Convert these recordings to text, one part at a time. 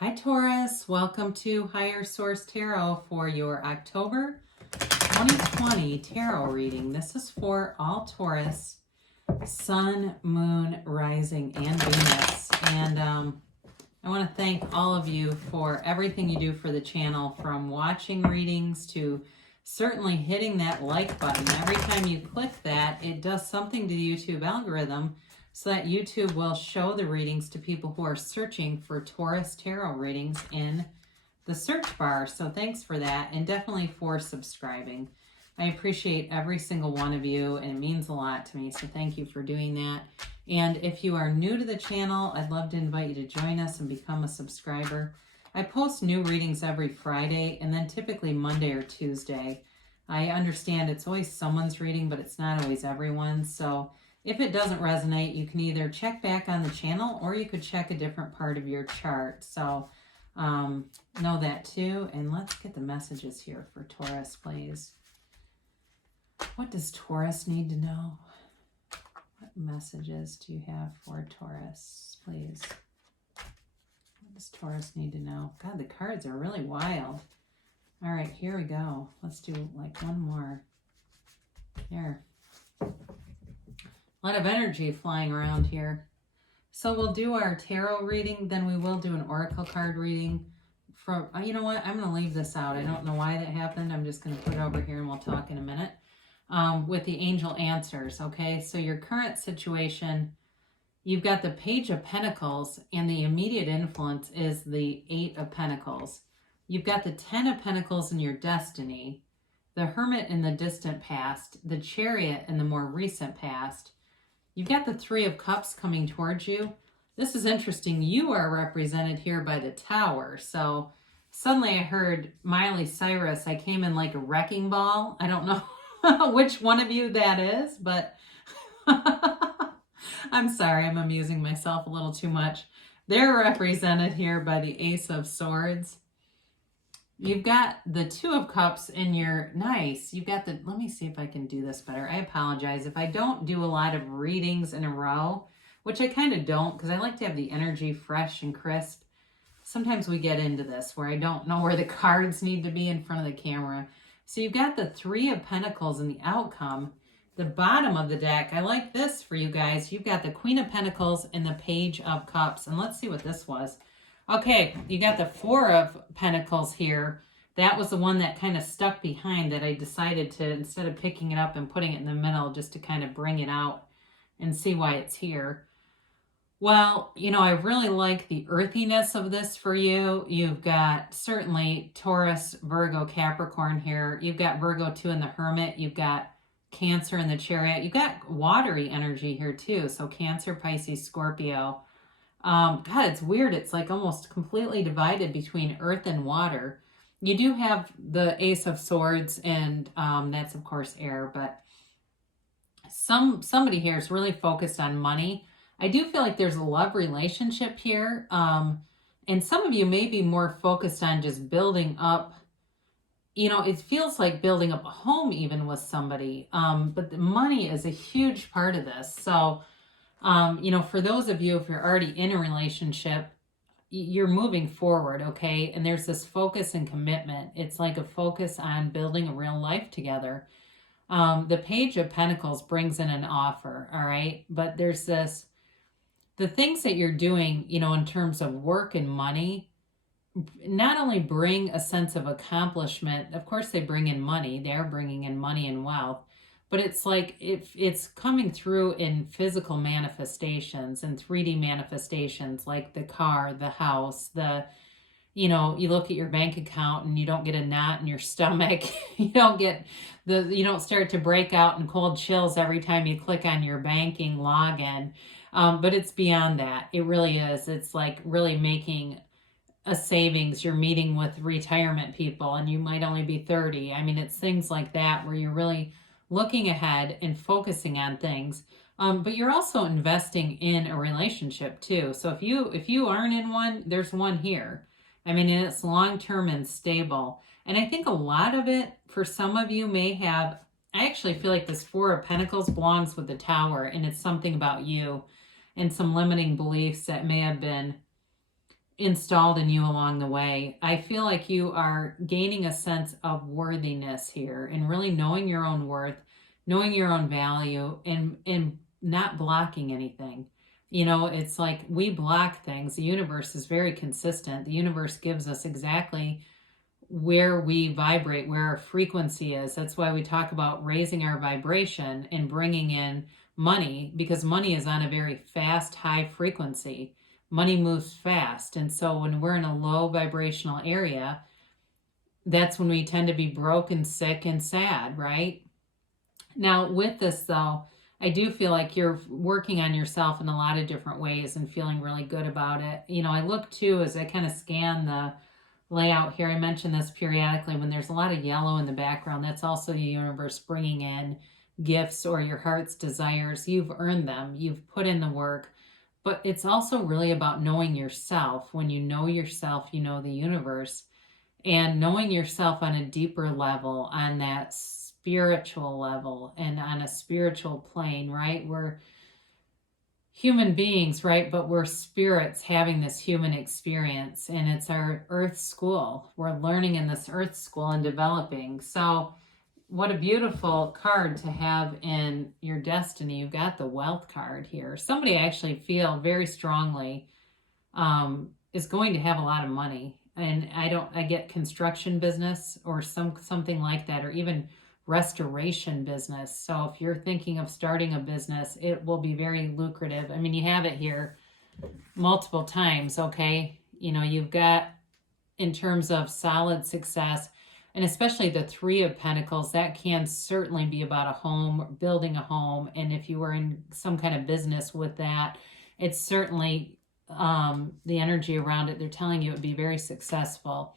Hi Taurus, welcome to Higher Source Tarot for your October 2020 tarot reading. This is for all Taurus, Sun, Moon, Rising, and Venus. And I want to thank all of you for everything you do for the channel, from watching readings to certainly hitting that like button. Every time you click that, it does something to the YouTube algorithm so that YouTube will show the readings to people who are searching for Taurus tarot readings in the search bar. So thanks for that, and definitely for subscribing. I appreciate every single one of you, and it means a lot to me, so thank you for doing that. And if you are new to the channel, I'd love to invite you to join us and become a subscriber. I post new readings every Friday, and then typically Monday or Tuesday. I understand it's always someone's reading, but it's not always everyone's, so if it doesn't resonate, you can either check back on the channel or you could check a different part of your chart. So know that too. And let's get the messages here for Taurus, please. What does Taurus need to know? What messages do you have for Taurus, please? What does Taurus need to know? God, the cards are really wild. All right, here we go. Let's do like one more. Here. A lot of energy flying around here. So we'll do our tarot reading, then we will do an oracle card reading. From, you know what, I'm going to leave this out. I don't know why that happened. I'm just going to put it over here and we'll talk in a minute. With the angel answers, okay? So your current situation, you've got the Page of Pentacles, and the immediate influence is the Eight of Pentacles. You've got the Ten of Pentacles in your destiny, the Hermit in the distant past, the Chariot in the more recent past. You've got the Three of Cups coming towards you. This is interesting. You are represented here by the Tower. So suddenly I heard Miley Cyrus. I came in like a wrecking ball. I don't know which one of you that is, but I'm sorry. I'm amusing myself a little too much. They're represented here by the Ace of Swords. You've got the Two of Cups in your, nice. You've got the, let me see if I can do this better. I apologize if I don't do a lot of readings in a row, which I kind of don't, because I like to have the energy fresh and crisp. Sometimes we get into this where I don't know where the cards need to be in front of the camera. So you've got the Three of Pentacles in the outcome. The bottom of the deck, I like this for you guys. You've got the Queen of Pentacles and the Page of Cups. And let's see what this was. Okay, you got the Four of Pentacles here. That was the one that kind of stuck behind, that I decided to, instead of picking it up and putting it in the middle, just to kind of bring it out and see why it's here. Well, you know, I really like the earthiness of this for you. You've got certainly Taurus, Virgo, Capricorn here. You've got Virgo too in the Hermit. You've got Cancer in the Chariot. You've got watery energy here too. So Cancer, Pisces, Scorpio. God, it's weird. It's like almost completely divided between earth and water. You do have the Ace of Swords, and that's of course air, but somebody here is really focused on money. I do feel like there's a love relationship here. And some of you may be more focused on just building up, you know, it feels like building up a home even with somebody. But the money is a huge part of this. So you know, for those of you, if you're already in a relationship, you're moving forward, okay? And there's this focus and commitment. It's like a focus on building a real life together. The Page of Pentacles brings in an offer, all right? But there's this, the things that you're doing, you know, in terms of work and money, not only bring a sense of accomplishment, of course they bring in money, they're bringing in money and wealth, but it's like it's coming through in physical manifestations and 3D manifestations, like the car, the house, the, you know, you look at your bank account and you don't get a knot in your stomach. You don't start to break out in cold chills every time you click on your banking login. But it's beyond that. It really is. It's like really making a savings. You're meeting with retirement people and you might only be 30. I mean, it's things like that where you're really looking ahead and focusing on things. But you're also investing in a relationship too. So if you aren't in one, there's one here. I mean, and it's long-term and stable. And I think a lot of it, for some of you, may have, I actually feel like this Four of Pentacles belongs with the Tower, and it's something about you and some limiting beliefs that may have been installed in you along the way. I feel like you are gaining a sense of worthiness here and really knowing your own worth, knowing your own value, and not blocking anything. You know, it's like we block things. The universe is very consistent. The universe gives us exactly where we vibrate, where our frequency is. That's why we talk about raising our vibration and bringing in money, because money is on a very fast, high frequency. Money moves fast. And so when we're in a low vibrational area, that's when we tend to be broke and sick and sad, right? Now, with this though, I do feel like you're working on yourself in a lot of different ways and feeling really good about it. You know, I look too, as I kind of scan the layout here, I mention this periodically, when there's a lot of yellow in the background, that's also the universe bringing in gifts or your heart's desires. You've earned them, you've put in the work, but it's also really about knowing yourself. When you know yourself, you know the universe, and knowing yourself on a deeper level, on that spiritual level and on a spiritual plane, right? We're human beings, right? But we're spirits having this human experience, and it's our earth school. We're learning in this earth school and developing. So what a beautiful card to have in your destiny. You've got the wealth card here. Somebody I actually feel very strongly is going to have a lot of money. And I get construction business or something like that, or even restoration business. So if you're thinking of starting a business, it will be very lucrative. I mean, you have it here multiple times, okay? You know, you've got, in terms of solid success, and especially the Three of Pentacles, that can certainly be about a home, building a home. And if you were in some kind of business with that, it's certainly the energy around it. They're telling you it would be very successful.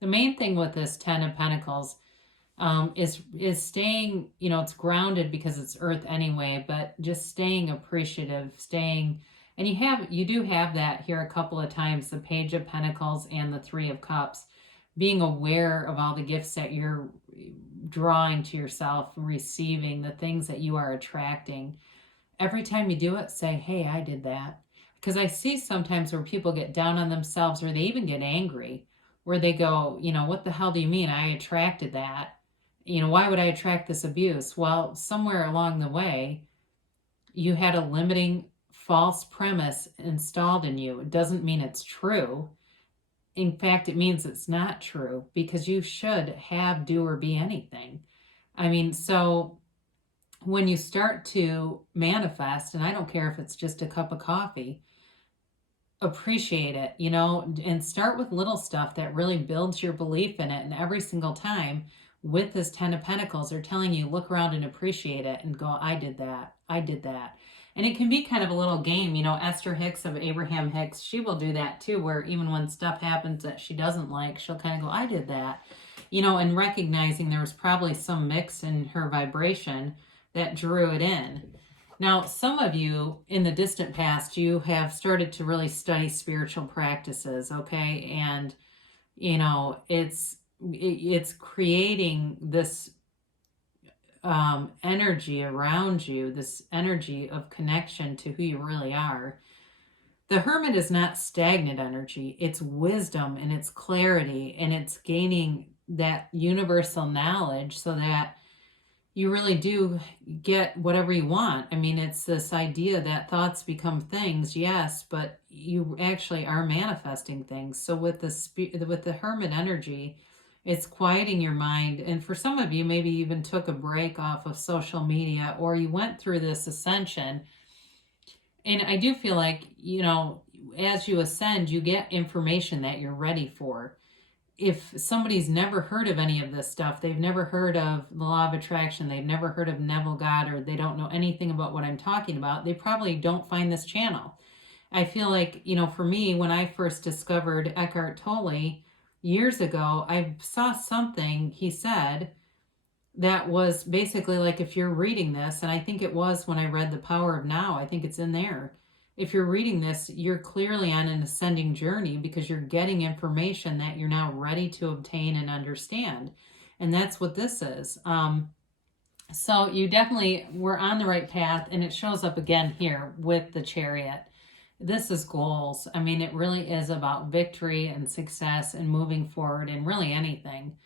The main thing with this Ten of Pentacles is staying, you know, it's grounded because it's earth anyway, but just staying appreciative, staying, and you do have that here a couple of times, the Page of Pentacles and the Three of Cups, being aware of all the gifts that you're drawing to yourself, receiving, the things that you are attracting. Every time you do it, say, hey, I did that. Because I see sometimes where people get down on themselves, or they even get angry, where they go, you know, what the hell do you mean I attracted that? You know, why would I attract this abuse? Well, somewhere along the way, you had a limiting false premise installed in you. It doesn't mean it's true. In fact, it means it's not true, because you should have, do, or be anything. I mean, so when you start to manifest, and I don't care if it's just a cup of coffee, appreciate it, you know, and start with little stuff that really builds your belief in it. And every single time with this Ten of Pentacles, they're telling you, look around and appreciate it and go, I did that. I did that. And it can be kind of a little game. You know, Esther Hicks of Abraham Hicks, she will do that too, where even when stuff happens that she doesn't like, she'll kind of go, I did that. You know, and recognizing there was probably some mix in her vibration that drew it in. Now, some of you in the distant past, you have started to really study spiritual practices, okay? And, you know, it's creating this energy around you, this energy of connection to who you really are. The Hermit is not stagnant energy. It's wisdom and it's clarity, and it's gaining that universal knowledge so that you really do get whatever you want. I mean, it's this idea that thoughts become things, yes, but you actually are manifesting things. So with the Hermit energy, it's quieting your mind. And for some of you, maybe even took a break off of social media, or you went through this ascension. And I do feel like, you know, as you ascend, you get information that you're ready for. If somebody's never heard of any of this stuff, they've never heard of the law of attraction, they've never heard of Neville Goddard, they don't know anything about what I'm talking about, they probably don't find this channel. I feel like, you know, for me, when I first discovered Eckhart Tolle years ago, I saw something he said that was basically like, if you're reading this, and I think it was when I read The Power of Now, I think it's in there. If you're reading this, you're clearly on an ascending journey, because you're getting information that you're now ready to obtain and understand. And that's what this is. So you definitely were on the right path, and it shows up again here with the Chariot. this is goals. I mean, it really is about victory and success and moving forward in really anything.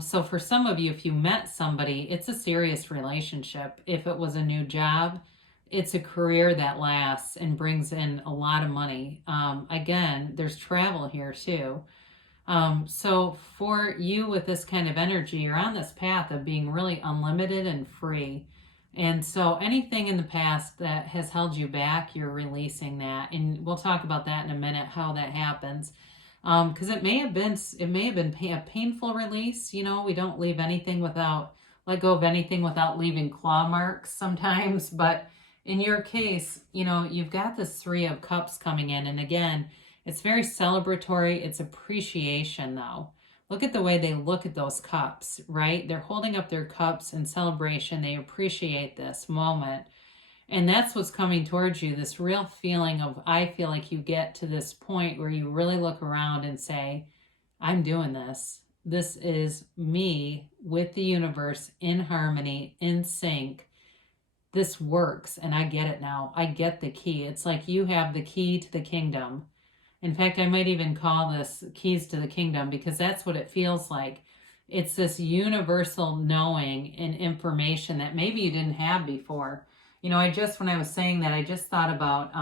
So for some of you, if you met somebody, it's a serious relationship. If it was a new job, it's a career that lasts and brings in a lot of money. Again, there's travel here too. So for you with this kind of energy, you're on this path of being really unlimited and free. And so anything in the past that has held you back, you're releasing that. And we'll talk about that in a minute, how that happens. Because it may have been a painful release. You know, we don't leave anything without, let go of anything without leaving claw marks sometimes. But in your case, you know, you've got this Three of Cups coming in. And again, it's very celebratory. It's appreciation, though. Look at the way they look at those cups, right? They're holding up their cups in celebration. They appreciate this moment. And that's what's coming towards you, this real feeling of, I feel like you get to this point where you really look around and say, I'm doing this. This is me with the universe in harmony, in sync. This works, and I get it now. I get the key. It's like you have the key to the kingdom. In fact, I might even call this keys to the kingdom, because that's what it feels like. It's this universal knowing and information that maybe you didn't have before. You know, when I was saying that, I just thought about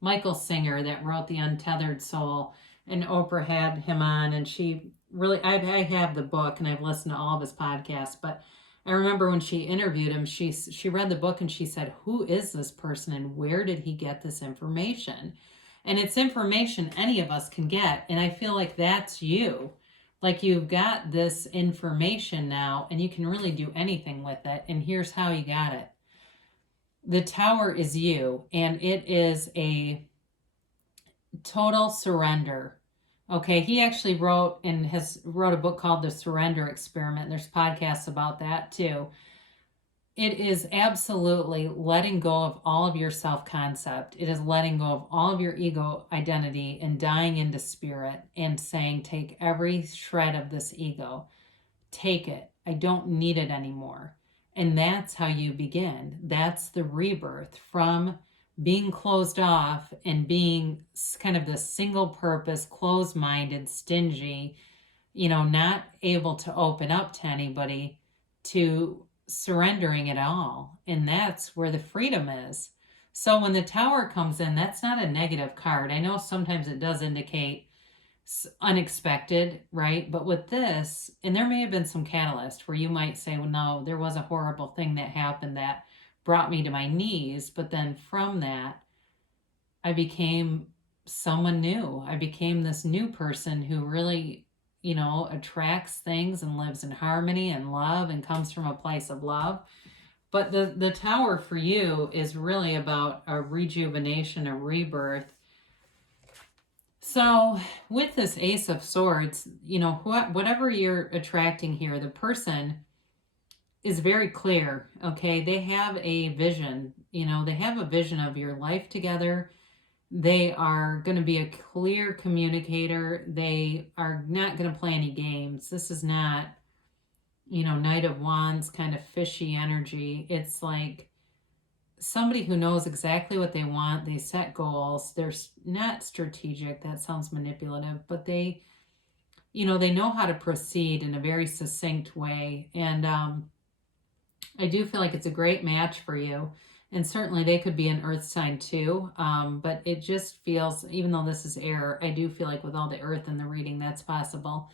Michael Singer, that wrote The Untethered Soul, and Oprah had him on, and she really, I have the book and I've listened to all of his podcasts, but I remember when she interviewed him, she read the book and she said, who is this person and where did he get this information? And it's information any of us can get. And I feel like that's you. Like you've got this information now and you can really do anything with it. And here's how you got it. The Tower is you, and it is a total surrender. Okay, he actually wrote a book called The Surrender Experiment. There's podcasts about that too. It is absolutely letting go of all of your self-concept. It is letting go of all of your ego identity and dying into spirit and saying, take every shred of this ego. Take it. I don't need it anymore. And that's how you begin. That's the rebirth from being closed off and being kind of this single purpose, closed-minded, stingy, not able to open up to anybody, to surrendering it all. And that's where the freedom is. So when the Tower comes in, that's not a negative card. I know sometimes it does indicate unexpected, right? But with this, and there may have been some catalyst where you might say, well, no, there was a horrible thing that happened that brought me to my knees. But then from that, I became someone new. I became this new person who really, attracts things and lives in harmony and love and comes from a place of love. But the Tower for you is really about a rejuvenation, a rebirth. So with this Ace of Swords, whatever you're attracting here, the person is very clear, okay? They have a vision, they have a vision of your life together. They are going to be a clear communicator. They are not going to play any games. This is not, Knight of Wands kind of fishy energy. It's like somebody who knows exactly what they want. They set goals. They're not strategic. That sounds manipulative, but they know how to proceed in a very succinct way. And I do feel like it's a great match for you. And certainly they could be an earth sign too. But it just feels, even though this is air, I do feel like with all the earth in the reading, that's possible.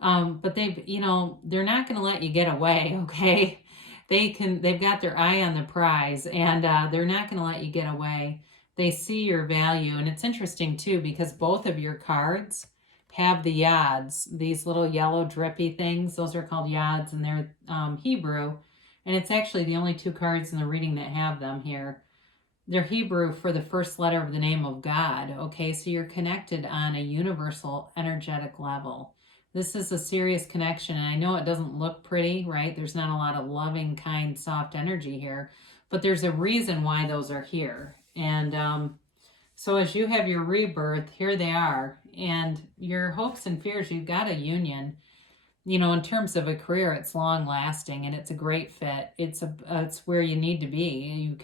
But they're not going to let you get away. Okay. They've got their eye on the prize, and they're not going to let you get away. They see your value. And it's interesting too, because both of your cards have the yads, these little yellow drippy things. Those are called yads, and they're Hebrew. And it's actually the only two cards in the reading that have them here. They're Hebrew for the first letter of the name of God. Okay, so you're connected on a universal energetic level. This is a serious connection, and I know it doesn't look pretty, right? There's not a lot of loving, kind, soft energy here, but there's a reason why those are here. And so as you have your rebirth, here they are. And your hopes and fears, you've got a union. In terms of a career, it's long lasting and it's a great fit. It's where you need to be.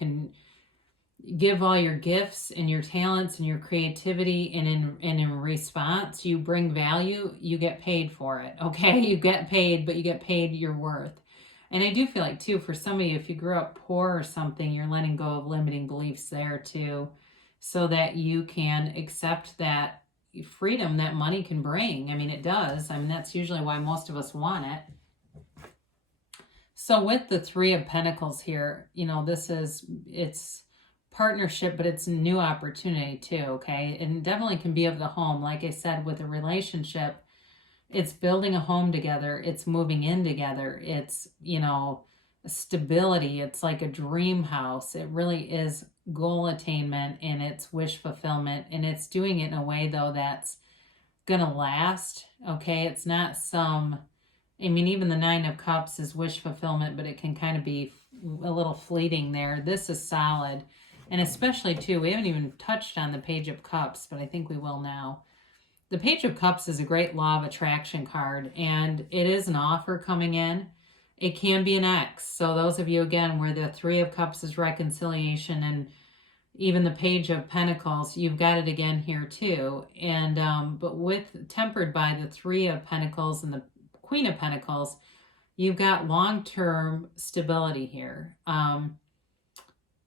give all your gifts and your talents and your creativity, and in response you bring value, you get paid for it. Okay, you get paid, but you get paid your worth. And I do feel like too, for some of you, if you grew up poor or something, you're letting go of limiting beliefs there too, so that you can accept that freedom that money can bring. I mean, it does. I mean, that's usually why most of us want it. So with the Three of Pentacles here, it's partnership, but it's a new opportunity too, okay? And definitely can be of the home. Like I said, with a relationship, it's building a home together. It's moving in together. It's, stability. It's like a dream house. It really is goal attainment, and it's wish fulfillment. And it's doing it in a way, though, that's going to last, okay? It's not even the Nine of Cups is wish fulfillment, but it can kind of be a little fleeting there. This is solid. And especially, too, we haven't even touched on the Page of Cups, but I think we will now. The Page of Cups is a great law of attraction card, and it is an offer coming in. It can be an ex. So those of you, again, where the Three of Cups is reconciliation, and even the Page of Pentacles, you've got it again here too. And but tempered by the Three of Pentacles and the Queen of Pentacles, you've got long-term stability here.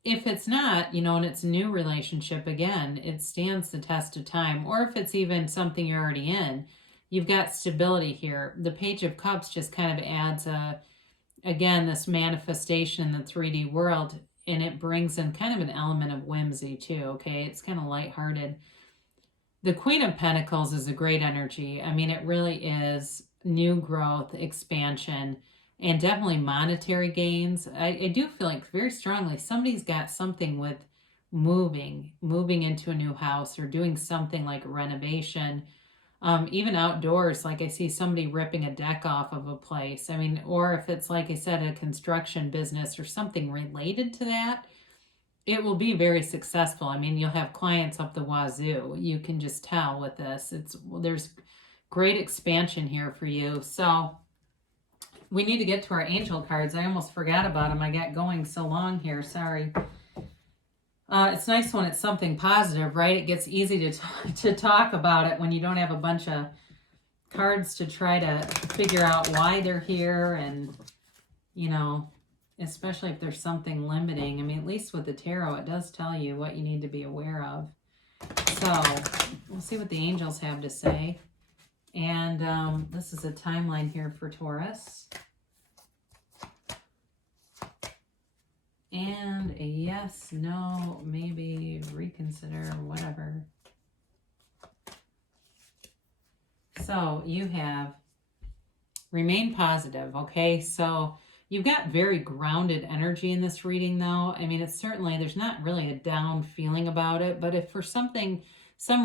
If it's not, and it's a new relationship, again, it stands the test of time. Or if it's even something you're already in, you've got stability here. The Page of Cups just kind of adds this manifestation in the 3D world, and it brings in kind of an element of whimsy too, okay? It's kind of lighthearted. The Queen of Pentacles is a great energy. I mean, it really is new growth, expansion, and definitely monetary gains. I do feel like very strongly somebody's got something with moving into a new house, or doing something like a renovation. Even outdoors, like I see somebody ripping a deck off of a place. I mean, or if it's, like I said, a construction business or something related to that, it will be very successful. I mean, you'll have clients up the wazoo. You can just tell with this. There's great expansion here for you. So we need to get to our angel cards. I almost forgot about them. I got going so long here. Sorry. It's nice when it's something positive, right? It gets easy to talk about it when you don't have a bunch of cards to try to figure out why they're here, and, especially if there's something limiting. I mean, at least with the tarot, it does tell you what you need to be aware of. So we'll see what the angels have to say. And this is a timeline here for Taurus. And a yes, no, maybe, reconsider, whatever. So you have remain positive, okay? So you've got very grounded energy in this reading, though. I mean, it's certainly, there's not really a down feeling about it, but if for some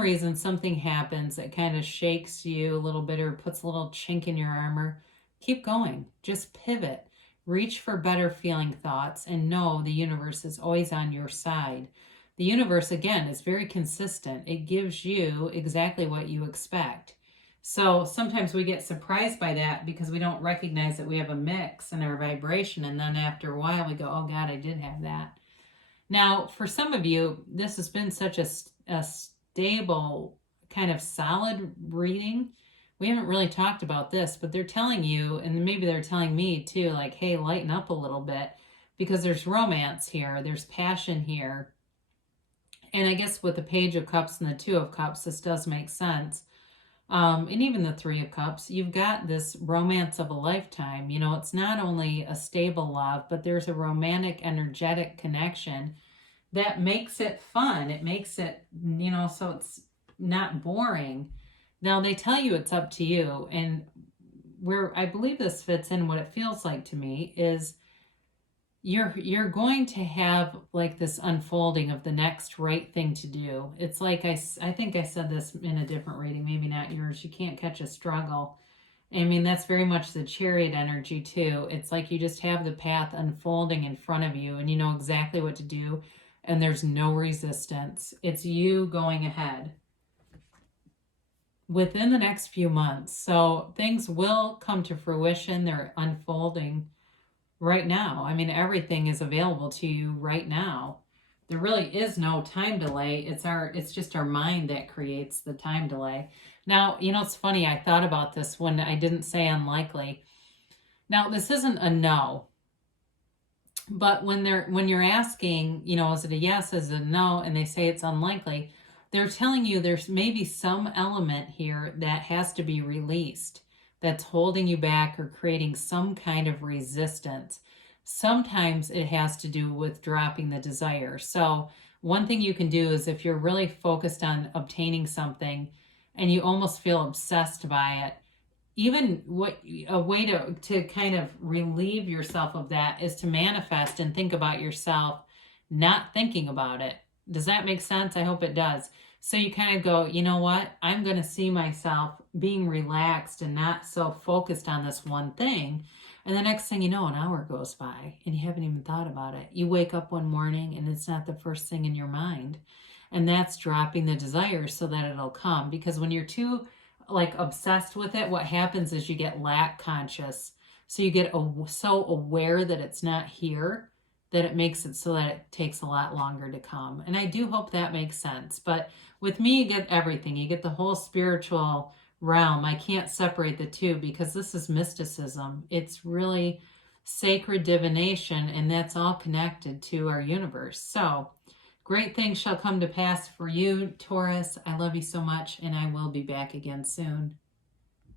reason something happens that kind of shakes you a little bit or puts a little chink in your armor, keep going. Just pivot. Reach for better feeling thoughts, and know the universe is always on your side. The universe, again, is very consistent. It gives you exactly what you expect. So sometimes we get surprised by that because we don't recognize that we have a mix in our vibration, and then after a while we go, oh God, I did have that. Now, for some of you, this has been such a stable, kind of solid reading. We haven't really talked about this, but they're telling you, and maybe they're telling me too, like, hey, lighten up a little bit, because there's romance here, there's passion here. And I guess with the Page of Cups and the Two of Cups, this does make sense. And even the Three of Cups, you've got this romance of a lifetime. It's not only a stable love, but there's a romantic, energetic connection that makes it fun. It makes it, so it's not boring. Now, they tell you it's up to you, and where I believe this fits in, what it feels like to me is you're going to have like this unfolding of the next right thing to do. It's like, I think I said this in a different reading, maybe not yours, you can't catch a struggle. I mean, that's very much the Chariot energy too. It's like you just have the path unfolding in front of you, and you know exactly what to do, and there's no resistance. It's you going ahead within the next few months. So things will come to fruition. They're unfolding right now. I mean, everything is available to you right now. There really is no time delay. It's just our mind that creates the time delay. Now, it's funny, I thought about this when I didn't say unlikely. Now, this isn't a no, but when you're asking, is it a yes, is it a no, and they say it's unlikely, they're telling you there's maybe some element here that has to be released that's holding you back or creating some kind of resistance. Sometimes it has to do with dropping the desire. So, one thing you can do is if you're really focused on obtaining something and you almost feel obsessed by it, even what a way to kind of relieve yourself of that is to manifest and think about yourself not thinking about it. Does that make sense? I hope it does. So you kind of go, you know what, I'm going to see myself being relaxed and not so focused on this one thing. And the next thing you know, an hour goes by and you haven't even thought about it. You wake up one morning and it's not the first thing in your mind. And that's dropping the desire so that it'll come. Because when you're too obsessed with it, what happens is you get lack conscious. So you get so aware that it's not here that it makes it so that it takes a lot longer to come. And I do hope that makes sense. But with me, you get everything. You get the whole spiritual realm. I can't separate the two because this is mysticism. It's really sacred divination, and that's all connected to our universe. So great things shall come to pass for you, Taurus. I love you so much, and I will be back again soon.